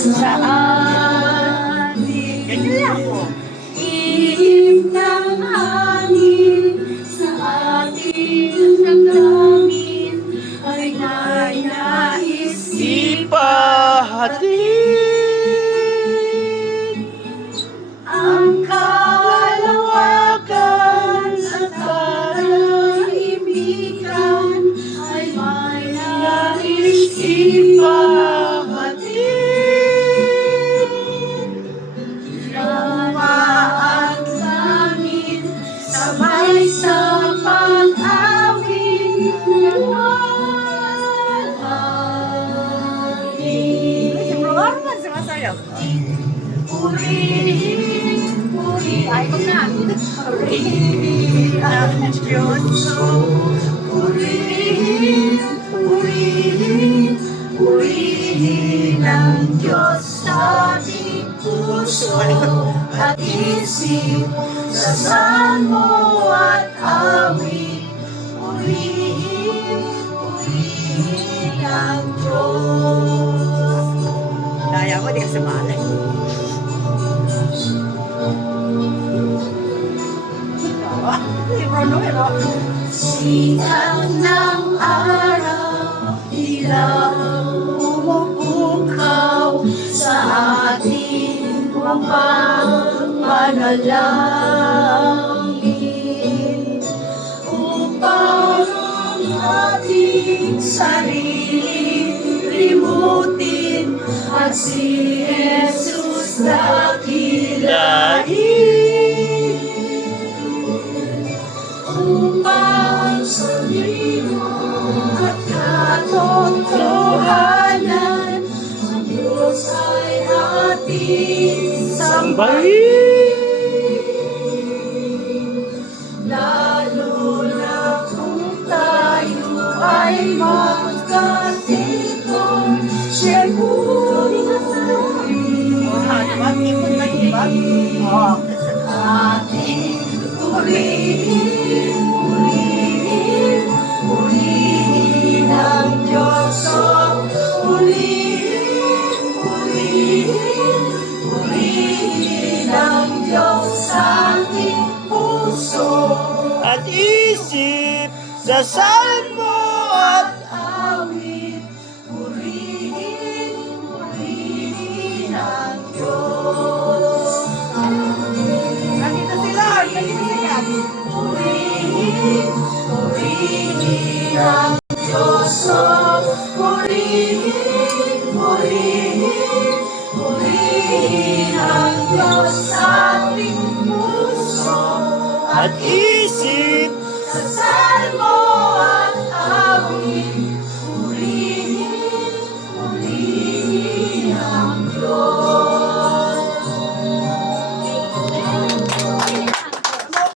sa atin. Ganyan ako. Ihip ng hangin sa ating langit ay nais Ipahatid ang kalawakan sa katahimikan ay may nais Ipahatid lupa at langit sabay sa pag-awit ng walhangin. Purihin, purihin ang Diyos. Purihin, purihin, purihin ang Diyos sa ating puso at isip, sa salmo at awit. Purihin, purihin ang Diyos. Daya ko, di ka sumali. Sikat ng araw, ilaw pumupukaw sa ating mga panalangin upang ang ating sarili limutin at si Jesus dakilain. Upang sundin at katotohanan, ang Diyos ay ating sambahin. Lalo na kung tayo ay magkasipon, siya'y ating purihin, purihin, purihin ang Diyos. Purihin, purihin, purihin ang Diyos sa ating puso at isip sa salmo at awit. Purihin, purihin ang Diyos. Nandito si Lord, nandito siya. Purihin, purihin ang Diyos. Purihin, purihin, purihin ang Diyos sa ating puso at